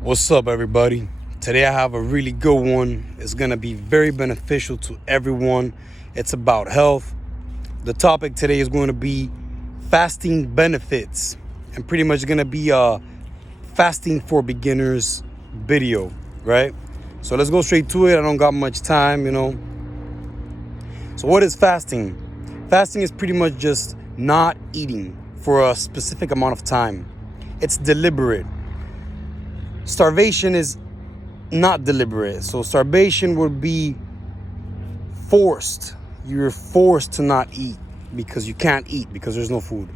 What's up, everybody? Today I have a really good one. It's going to be very beneficial to everyone. It's about health. The topic today is going to be fasting benefits, and pretty much going to be a fasting for beginners video, right? So let's go straight to it. I don't got much time, So what is fasting? Fasting is pretty much just not eating for a specific amount of time. It's deliberate. Starvation is not deliberate. So starvation would be forced. You're forced to not eat because you can't eat because there's no food.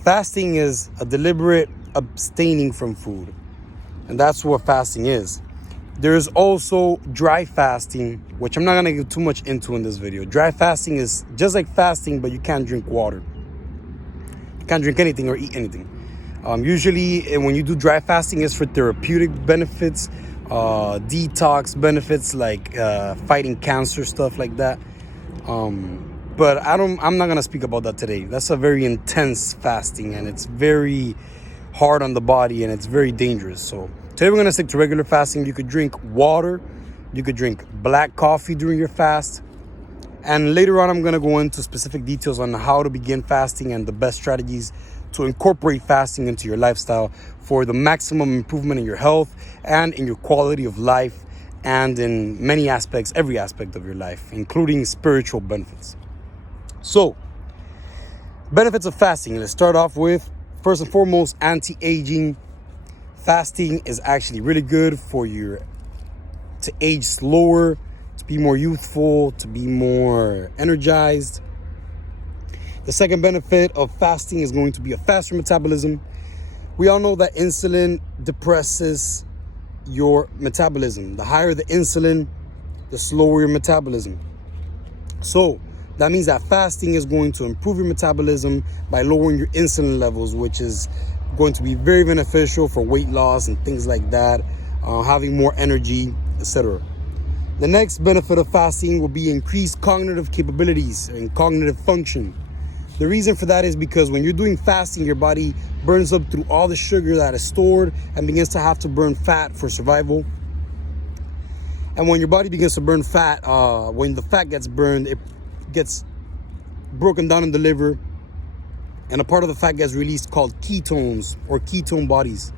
Fasting is a deliberate abstaining from food. And that's what fasting is. There's also dry fasting, which I'm not going to get too much into in this video. Dry fasting is just like fasting, but you can't drink water. You can't drink anything or eat anything. Usually when you do dry fasting, it's for therapeutic benefits, detox benefits like fighting cancer, stuff like that. But I'm not gonna speak about that today. That's a very intense fasting, and it's very hard on the body, and it's very dangerous. So today we're gonna stick to regular fasting. You could drink water, you could drink black coffee during your fast, and later on I'm gonna go into specific details on how to begin fasting and the best strategies to incorporate fasting into your lifestyle for the maximum improvement in your health and in your quality of life and in many aspects, every aspect of your life, including spiritual benefits. So, benefits of fasting. Let's start off with, first and foremost, anti-aging. Fasting is actually really good for to age slower, to be more youthful, to be more energized. The second benefit of fasting is going to be a faster metabolism. We all know that insulin depresses your metabolism. The higher the insulin, the slower your metabolism. So that means that fasting is going to improve your metabolism by lowering your insulin levels, which is going to be very beneficial for weight loss and things like that, having more energy, etc. The next benefit of fasting will be increased cognitive capabilities and cognitive function. The reason for that is because when you're doing fasting, your body burns up through all the sugar that is stored and begins to have to burn fat for survival. And when your body begins to burn fat, when the fat gets burned, it gets broken down in the liver, and a part of the fat gets released called ketones or ketone bodies.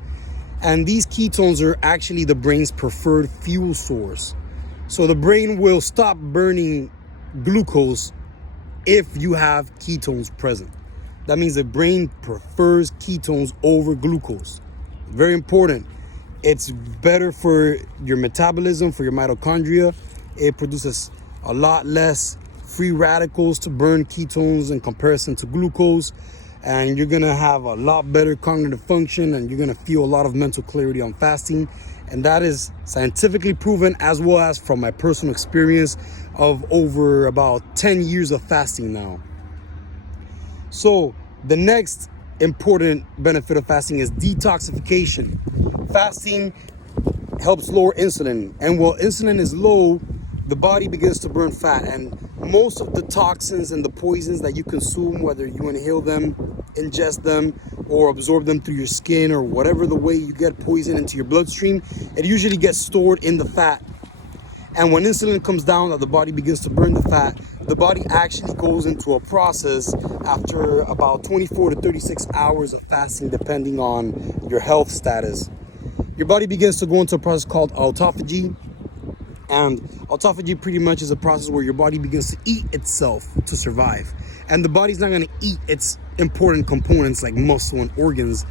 And these ketones are actually the brain's preferred fuel source. So the brain will stop burning glucose if you have ketones present. That means the brain prefers ketones over glucose. Very important. It's better for your metabolism, for your mitochondria. It produces a lot less free radicals to burn ketones in comparison to glucose. And you're gonna have a lot better cognitive function, and you're gonna feel a lot of mental clarity on fasting. And that is scientifically proven, as well as from my personal experience of over about 10 years of fasting now. So the next important benefit of fasting is detoxification. Fasting helps lower insulin, and while insulin is low, the body begins to burn fat, and most of the toxins and the poisons that you consume, whether you inhale them, ingest them, or absorb them through your skin, or whatever the way you get poison into your bloodstream, it usually gets stored in the fat. And when insulin comes down, that the body begins to burn the fat, the body actually goes into a process after about 24 to 36 hours of fasting, depending on your health status. Your body begins to go into a process called autophagy. And autophagy pretty much is a process where your body begins to eat itself to survive. And the body's not going to eat its important components like muscle and organs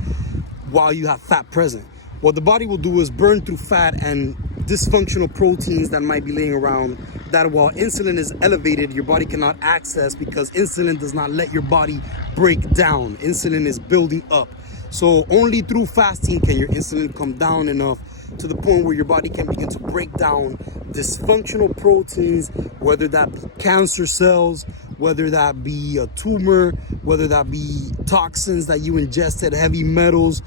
while you have fat present. What the body will do is burn through fat and dysfunctional proteins that might be laying around, that while insulin is elevated, your body cannot access, because insulin does not let your body break down. Insulin is building up. So only through fasting can your insulin come down enough to the point where your body can begin to break down dysfunctional proteins, whether that be cancer cells, whether that be a tumor, whether that be toxins that you ingested, heavy metals,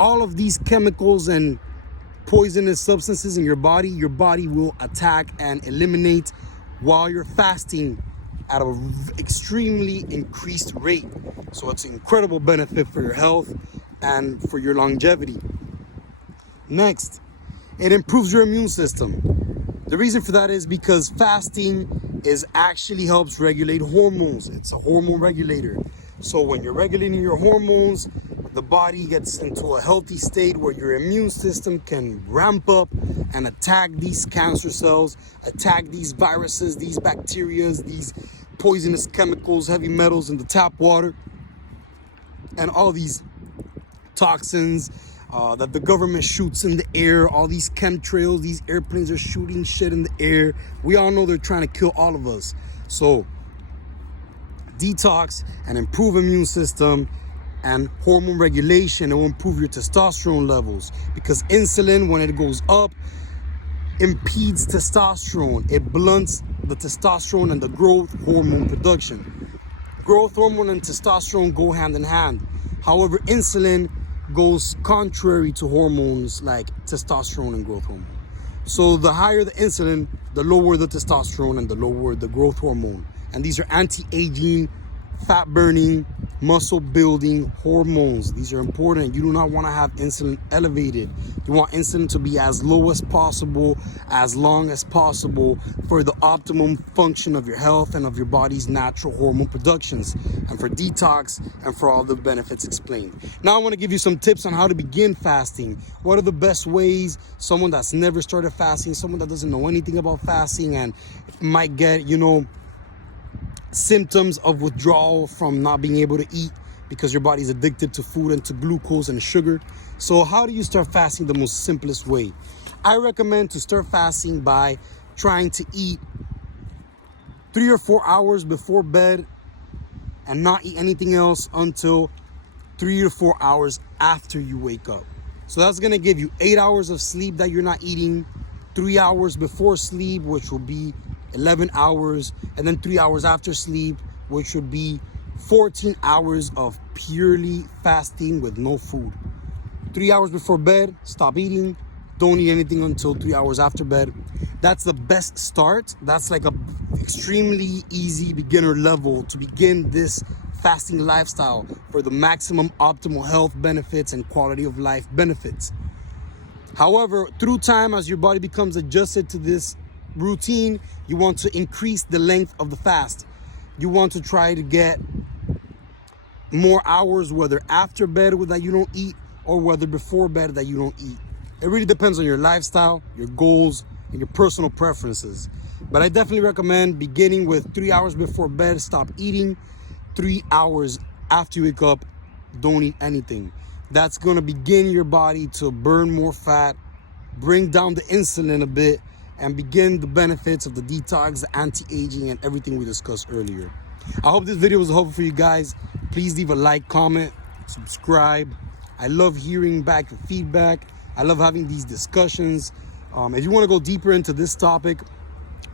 all of these chemicals and poisonous substances in your body will attack and eliminate while you're fasting at an extremely increased rate. So it's an incredible benefit for your health and for your longevity. Next, It improves your immune system. The reason for that is because fasting actually helps regulate hormones. It's a hormone regulator. So when you're regulating your hormones, the body gets into a healthy state where your immune system can ramp up and attack these cancer cells, attack these viruses, these bacteria, these poisonous chemicals, heavy metals in the tap water, and all these toxins that the government shoots in the air, all these chemtrails, these airplanes are shooting shit in the air. We all know they're trying to kill all of us. So detox and improve immune system and hormone regulation. It will improve your testosterone levels, because insulin, when it goes up, impedes testosterone. It blunts the testosterone and the growth hormone production. Growth hormone and testosterone go hand in hand. However, insulin goes contrary to hormones like testosterone and growth hormone. So the higher the insulin, the lower the testosterone and the lower the growth hormone. And these are anti-aging, fat burning, muscle building hormones. These are important. You do not want to have insulin elevated. You want insulin to be as low as possible, as long as possible, for the optimum function of your health and of your body's natural hormone productions, and for detox and for all the benefits explained. Now I want to give you some tips on how to begin fasting. What are the best ways someone that's never started fasting, someone that doesn't know anything about fasting and might get, symptoms of withdrawal from not being able to eat because your body's addicted to food and to glucose and sugar. So how do you start fasting the most simplest way? I recommend to start fasting by trying to eat 3 or 4 hours before bed and not eat anything else until 3 or 4 hours after you wake up. So that's gonna give you 8 hours of sleep that you're not eating, 3 hours before sleep, which will be 11 hours, and then 3 hours after sleep, which would be 14 hours of purely fasting with no food. 3 hours before bed, stop eating. Don't eat anything until 3 hours after bed. That's the best start. That's like a extremely easy beginner level to begin this fasting lifestyle for the maximum optimal health benefits and quality of life benefits. However, through time, as your body becomes adjusted to this routine, you want to increase the length of the fast. You want to try to get more hours, whether after bed that you don't eat or whether before bed that you don't eat. It really depends on your lifestyle, your goals, and your personal preferences. But I definitely recommend beginning with 3 hours before bed, stop eating. 3 hours after you wake up, don't eat anything. That's going to begin your body to burn more fat, bring down the insulin a bit, and begin the benefits of the detox, the anti-aging, and everything we discussed earlier. I hope this video was helpful for you guys. Please leave a like, comment, subscribe. I love hearing back your feedback. I love having these discussions. If you want to go deeper into this topic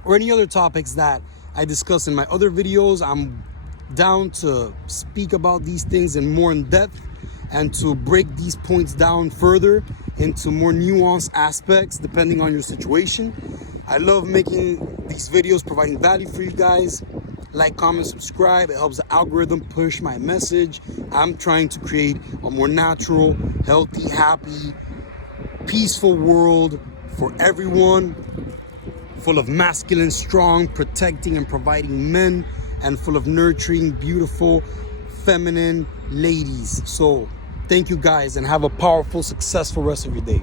or any other topics that I discuss in my other videos, I'm down to speak about these things in more in depth and to break these points down further into more nuanced aspects depending on your situation. I love making these videos, providing value for you guys. Like, comment, subscribe. It helps the algorithm push my message. I'm trying to create a more natural, healthy, happy, peaceful world for everyone, full of masculine, strong, protecting and providing men, and full of nurturing, beautiful, feminine ladies. So thank you guys, and have a powerful, successful rest of your day.